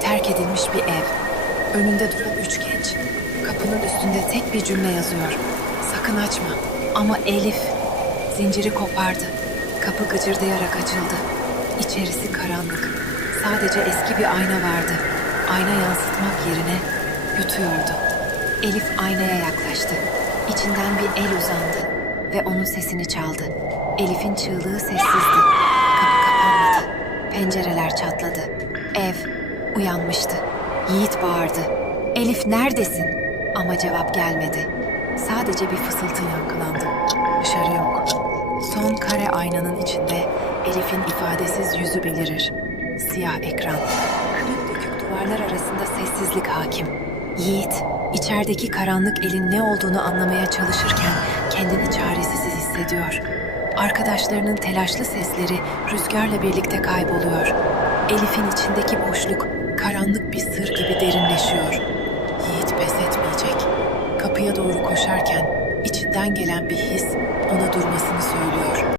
Terk edilmiş bir ev. Önünde duran üç genç. Kapının üstünde tek bir cümle yazıyor. Sakın açma. Ama Elif zinciri kopardı. Kapı gıcırdayarak açıldı. İçerisi karanlık. Sadece eski bir ayna vardı. Ayna yansıtmak yerine yutuyordu. Elif aynaya yaklaştı. İçinden bir el uzandı ve onun sesini çaldı. Elif'in çığlığı sessizdi. Pencereler çatladı. Ev uyanmıştı. Yiğit bağırdı. Elif neredesin? Ama cevap gelmedi. Sadece bir fısıltı yankılandı. Dışarı yok. Son kare aynanın içinde Elif'in ifadesiz yüzü belirir. Siyah ekran. Kırık dökük duvarlar arasında sessizlik hakim. Yiğit, içerideki karanlık elin ne olduğunu anlamaya çalışırken hissediyor. Arkadaşlarının telaşlı sesleri rüzgarla birlikte kayboluyor. Elif'in içindeki boşluk karanlık bir sır gibi derinleşiyor. Yiğit pes etmeyecek. Kapıya doğru koşarken içinden gelen bir his ona durmasını söylüyor.